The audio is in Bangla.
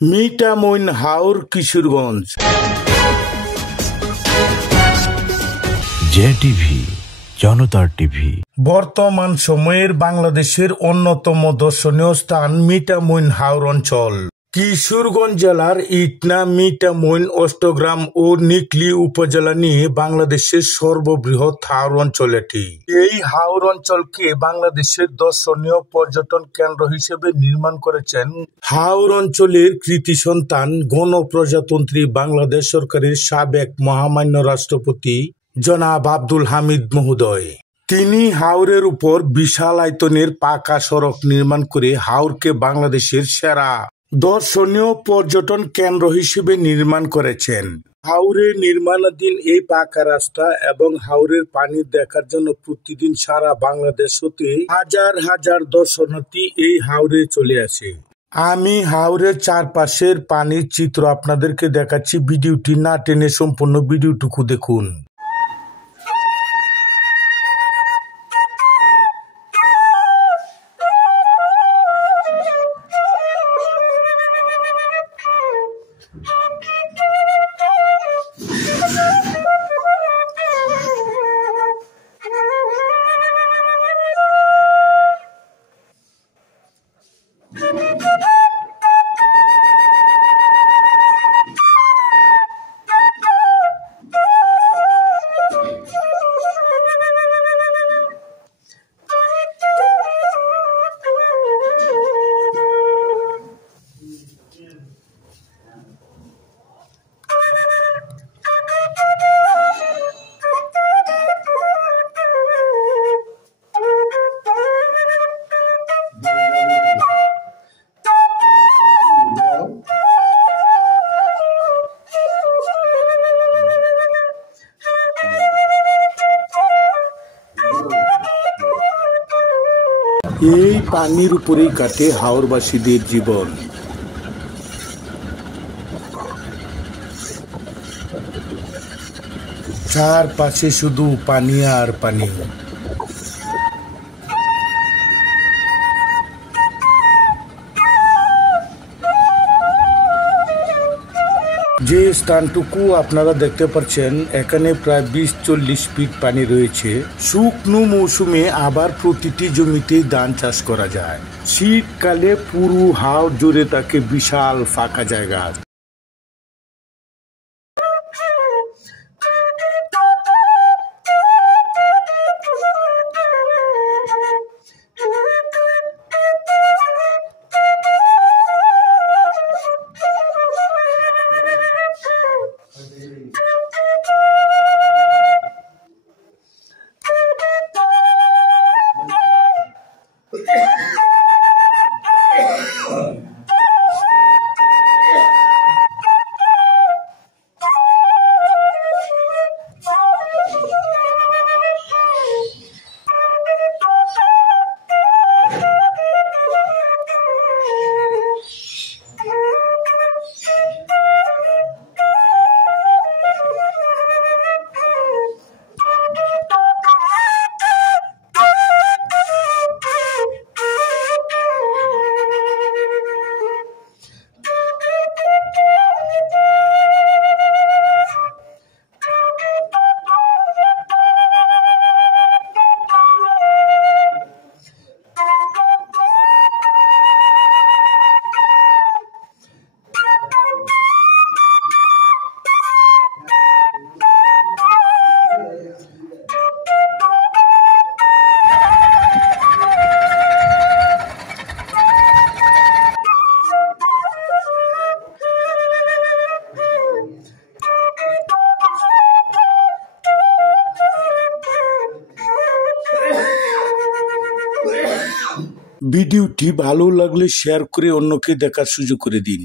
মিঠামইন হাওর কিশোরগঞ্জ। জেটিভি, জনতার টিভি। বর্তমান সময়ের বাংলাদেশের অন্যতম দর্শনীয় স্থান মিঠামইন হাওর অঞ্চল। কিশোরগঞ্জ জেলার ইটনা, মিঠামইন, অষ্টগ্রাম ও নিকলী উপজেলা নিয়ে বাংলাদেশের সর্ববৃহৎ হাওর অঞ্চল এটি। এই হাওর অঞ্চলকে বাংলাদেশের দর্শনীয় পর্যটন কেন্দ্র হিসেবে নির্মাণ করেছেন হাওর অঞ্চলের কৃতি সন্তান গণপ্রজাতন্ত্রী বাংলাদেশ সরকারের সাবেক মহামান্য রাষ্ট্রপতি জনাব আব্দুল হামিদ মহোদয়। তিনি হাওরের উপর বিশাল আয়তনের পাকা সড়ক নির্মাণ করে হাওরকে বাংলাদেশের সেরা দর্শনীয় পর্যটন কেন্দ্র হিসেবে নির্মাণ করেছেন। হাওরের নির্মাণাধীন এই পাকা রাস্তা এবং হাওরের পানি দেখার জন্য প্রতিদিন সারা বাংলাদেশ হতে হাজার হাজার দর্শনার্থী এই হাওরে চলে আসে। আমি হাওরের চারপাশের পানির চিত্র আপনাদেরকে দেখাচ্ছি, ভিডিওটি না টেনে সম্পূর্ণ ভিডিওটুকু দেখুন। এই পানির উপরেই কাটে হাওরবাসীদের জীবন। চারপাশে শুধু পানি আর পানি। যে স্থানটুকু আপনারা দেখতে পাচ্ছেন, এখানে প্রায় 20-40 ফিট পানি রয়েছে। শুকনো মৌসুমে আবার প্রতিটি জমিতেই ধান চাষ করা যায়। শীতকালে পুরো হাওর জুড়ে থাকে বিশাল ফাঁকা জায়গা। ভিডিওটি ভালো লাগলে শেয়ার করে অন্যকে দেখার সুযোগ করে দিন।